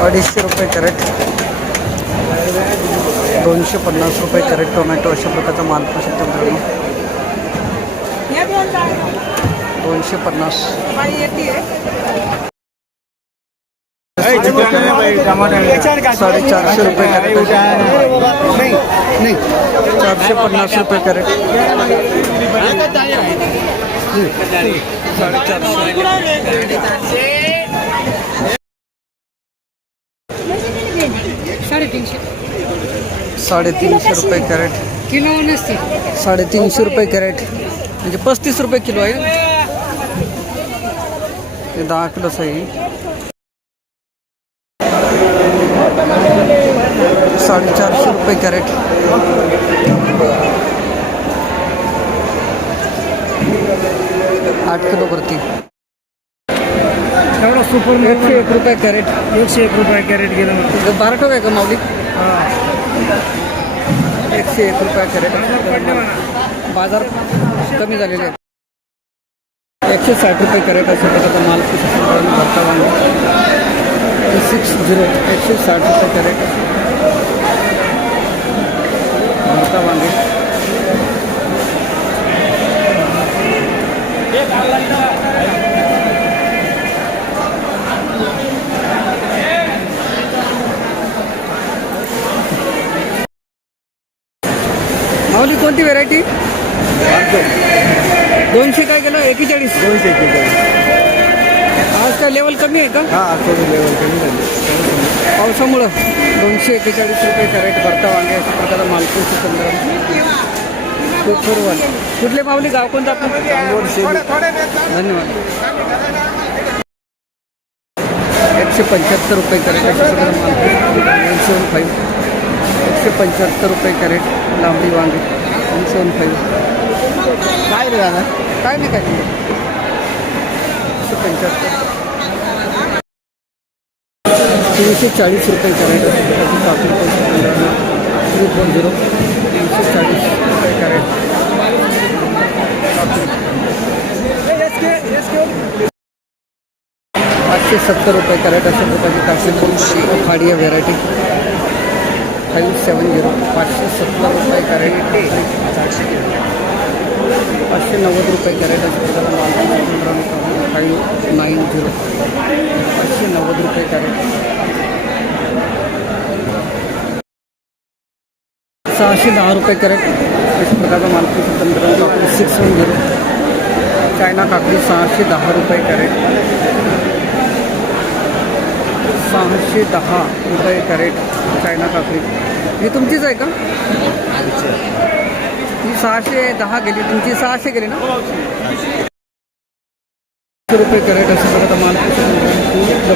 250 रुपये कॅरेट, 250 रुपये crate tomato अशा प्रकारचा माल पाहू शकतो मित्रांनो. 250 450 रुपये कॅरेट, 450 रुपये कॅरेट, 350 रुपये कॅरेट किलो नसते. 350 रुपये कॅरेट म्हणजे 35 रुपये किलो आहे. हे 10 किलोच आहे. 450 रुपये कॅरेट, 8 किलो वरती. एवढा सुपर 101 रुपये कॅरेट, 101 रुपये कॅरेट गेलं. 12 टोक आहे का माऊली? 101 रुपये कॅरेट. बाजार कमी झालेले आहेत. 160 रुपये कॅरेट अशा प्रकारचा माल भरता वांगे 60 160 रुपये कॅरेट भरता वांगे. माऊली कोणती व्हेरायटी? 200 काय केलं? 41. 241. आज काय लेवल कमी आहे का? हां, थोडी लेवल कमी झाली पावसामुळं. 241 रुपये कॅरेट भरता वांगे अशा प्रकारचा मालपूस संदर्भ. खूप बरोबर. कुठले माऊली? गाव कोणतं आपण? धन्यवाद. 175 रुपये कॅरेट अशा प्रकारचा मालपूस 175. 175 रुपये कॅरेट लांबडी वांगे 175. काय रे दादा? काय नाही काय 175. 340 रुपये कॅरेट अशा प्रकारची काकडी 340 340 रुपये कॅरेट काकडी. 570 रुपये कॅरेट अशा प्रकारची काकडी खाडिया व्हेरायटी 570. 570 रुपये कॅरेट. 590 रुपये कॅरेट अशा प्रकारचा माल 590. 590 रुपये कॅरेट. 610 रुपये कॅरेट अशा प्रकारचा माल काकडी 610. चायना काकडी 610 रुपये कॅरेट. 610 रुपये कॅरेट चायना काकडी. ही तुमचीच आहे का? ही 610 गेली, तुमची 600 गेली ना? 200 रुपये कॅरेट अशा प्रकारचा माल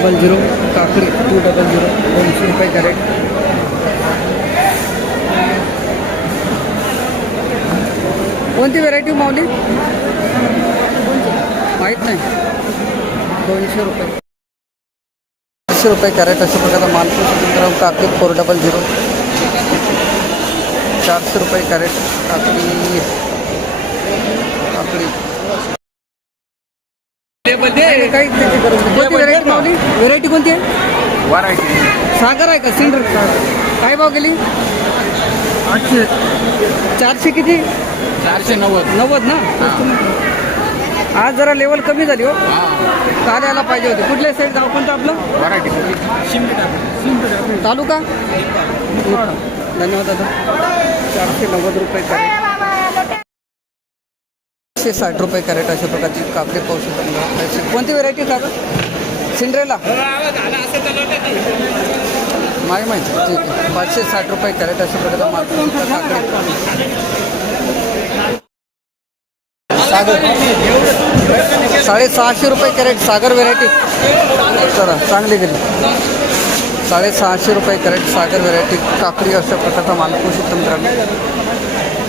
200 काकडी 200 200 रुपये कॅरेट. कोणती व्हेरायटी माऊली? माहीत नाही. 200 रुपये. 200 रुपये कॅरेट अशा प्रकारचा माल काकडी 400. 400 रुपये कॅरेट काकडी. काही कोणती व्हेरायटी माऊली? व्हेरायटी कोणती आहे? व्हरायटी सागर आहे का? सिंडर काय भाव गेली? 800. 400 किती? 490 ना? आज जरा लेवल कमी झाली हो. काल यायला पाहिजे होते. कुठल्या साईड गाव कोणतं आपलं? व्हरायटी तालुका? धन्यवाद दादा. 490 रुपये कॅरेट. 160 रुपये कॅरेट अशा प्रकारची काकडी पाहू शकतो. कोणती व्हेरायटी का? सिंड्रेला माहिती. ठीक आहे. 560 रुपये कॅरेट अशा प्रकारचा माल काकडी. सागर 650 रुपये कॅरेट सागर व्हेरायटी. चला चांगली गेली. 650 रुपये कॅरेट सागर व्हेरायटी काकडी अशा प्रकारचा माल पाहू शकतो मित्रांनो.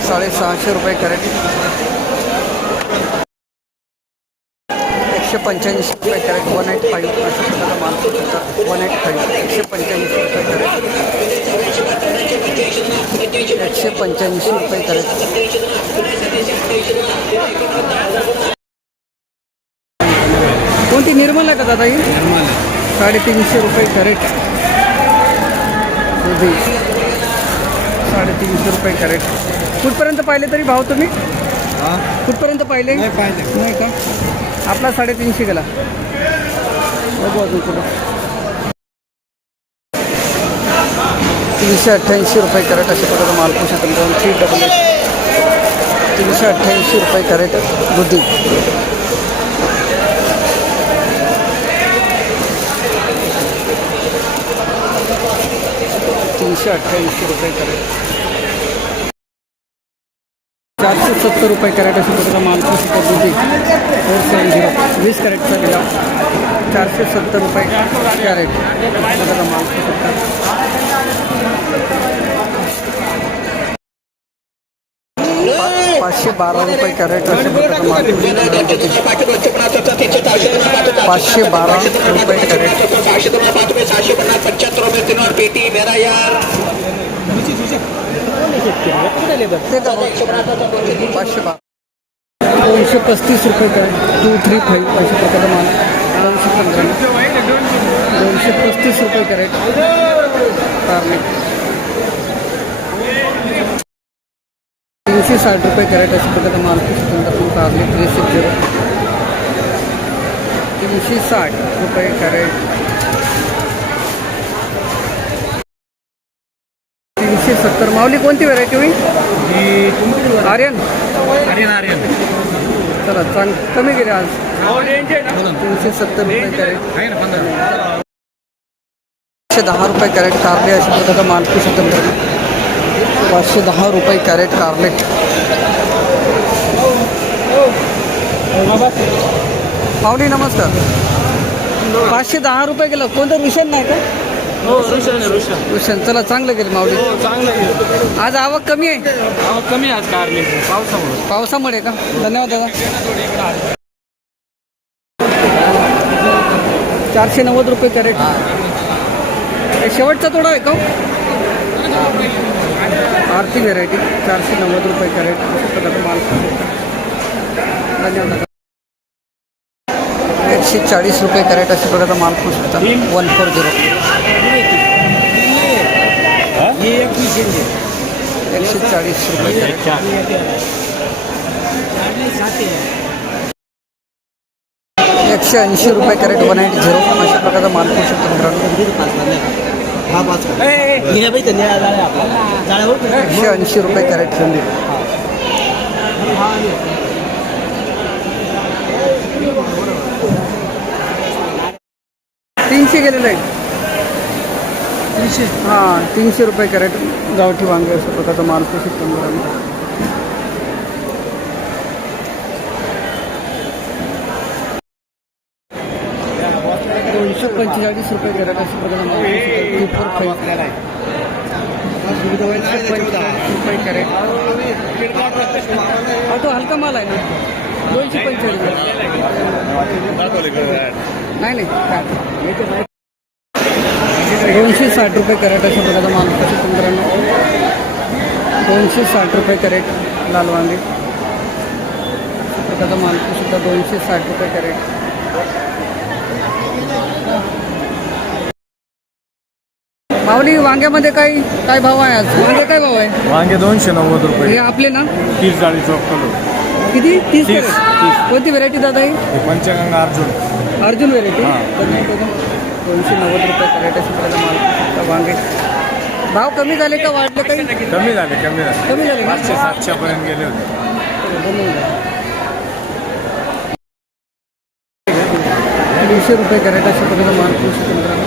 650 रुपये कॅरेट. 185 रुपये कॅरेट 185 अशा प्रकारचा माल पाहू शकता. 185 185 रुपये कॅरेट. 185 रुपये कॅरेट. कोणती निर्मल आहे का दादा? ही 350 रुपये कॅरेट. दुधी 350 रुपये कॅरेट. कुठपर्यंत पाहिले तरी भाव तुम्ही? कुठपर्यंत पाहिले? नाही का? आपला 350 गेला. बघू अजून कुठं. 388 रुपये कॅरेट अशा प्रकारचा माल पोषण तंत्र 388 रुपये कॅरेट दुधी. ₹388 कॅरेट. 470 रुपये कॅरेट अशा प्रकारचा माल पोषण दुधी 470 20 कॅरेटचा दिला. 470 रुपये कॅरेट प्रकारचा माल पोषण. 512 रुपये कॅरेट अशा प्रकारचा माल 512 रुपये कॅरेट. 235 रुपये कॅरेट 235 अशा प्रकारचा माल 235 रुपये कॅरेट. 360 रुपये कॅरेट अशा प्रकारचा माल कारले 360 रुपये कॅरेट. 370. माऊली कोणती व्हरायटी होईल? आर्यन. चला कमी गेले आज. 370 रुपये कॅरेट. 510 रुपये कॅरेट कारले अशा प्रकारचा माल 510 रुपये कॅरेट कारले. माऊली नमस्कार. 510 रुपये गेलं. कोणतं रुशन नाही का? हो रुशन. चला चांगलं गेलं माऊली. चांगलं आहे. आज आवक कमी आहे. आवक कमी आज कारले पावसामुळे का? धन्यवाद दादा. 490 रुपये कॅरेट. शेवटचा तोडा आहे का? आरती व्हेरायटी 490 रुपये कॅरेट अशा प्रकारचा माल. धन्यवाद. 140 रुपये कॅरेट अशा प्रकारचा माल पोहोचू शकता. 140 140 रुपये कॅरेट. 180 रुपये कॅरेट 180 अशा प्रकारचा माल पोहोचू शकतो मित्रांनो. 180 रुपये कॅरेट. 300 गेलेलं आहे. 300 रुपये कॅरेट गावठी वांगे अशा प्रकारचा माल पोहोचू शकतो मित्रांनो. 245 रुपये कॅरेट अशा प्रकारचा माल 245 रुपये कॅरेट. तो हलका माल आहे ना. 245 नाही 260 रुपये कॅरेट अशा प्रकारचा माल पोहोचू शकतो मित्रांनो. 260 रुपये कॅरेट लाल वांगे प्रकारचा माल पोहोचू शकतो. 260 रुपये कॅरेट. माऊली वांग्यामध्ये काय भाव आहे आज? वांगे काय भाव आहे? वांगे 290 रुपये. हे आपले ना 30-40 किलो. किती? 30 कॅरेट. कोणती व्हेरायटी दादा ही? पंचगंगा अर्जुन व्हेरायटी. 290 रुपये कॅरेट अशा प्रकारचा माल वांगे. भाव कमी झाले का वाढले? काही कमी झाले. 500-700 पर्यंत गेले होते. 200 रुपये कॅरेट अशा प्रकारचा माल पोहोचू शकतो मित्रांनो.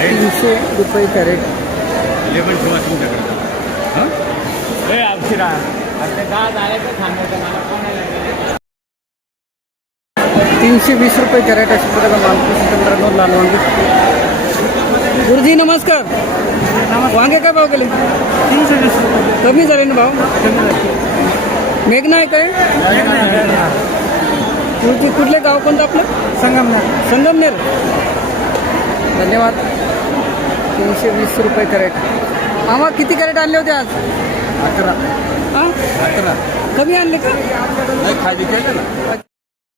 300 रुपये कॅरेट. 320 रुपये कॅरेट अशा प्रकारचा माल पोहोचू शकतो मित्रांनो. लाल वांगे. गुरुजी नमस्कार. वांगे काय भाव गेले? 320 रुपये. कमी झाले ना भाव? मेघना आहे काय? कुठले गाव कोणतं आपलं? संगमनेर. धन्यवाद. 320 रुपये कॅरेट. मामा किती कॅरेट आणले होते आज? 11. कमी आणले का? खाली केलं ना.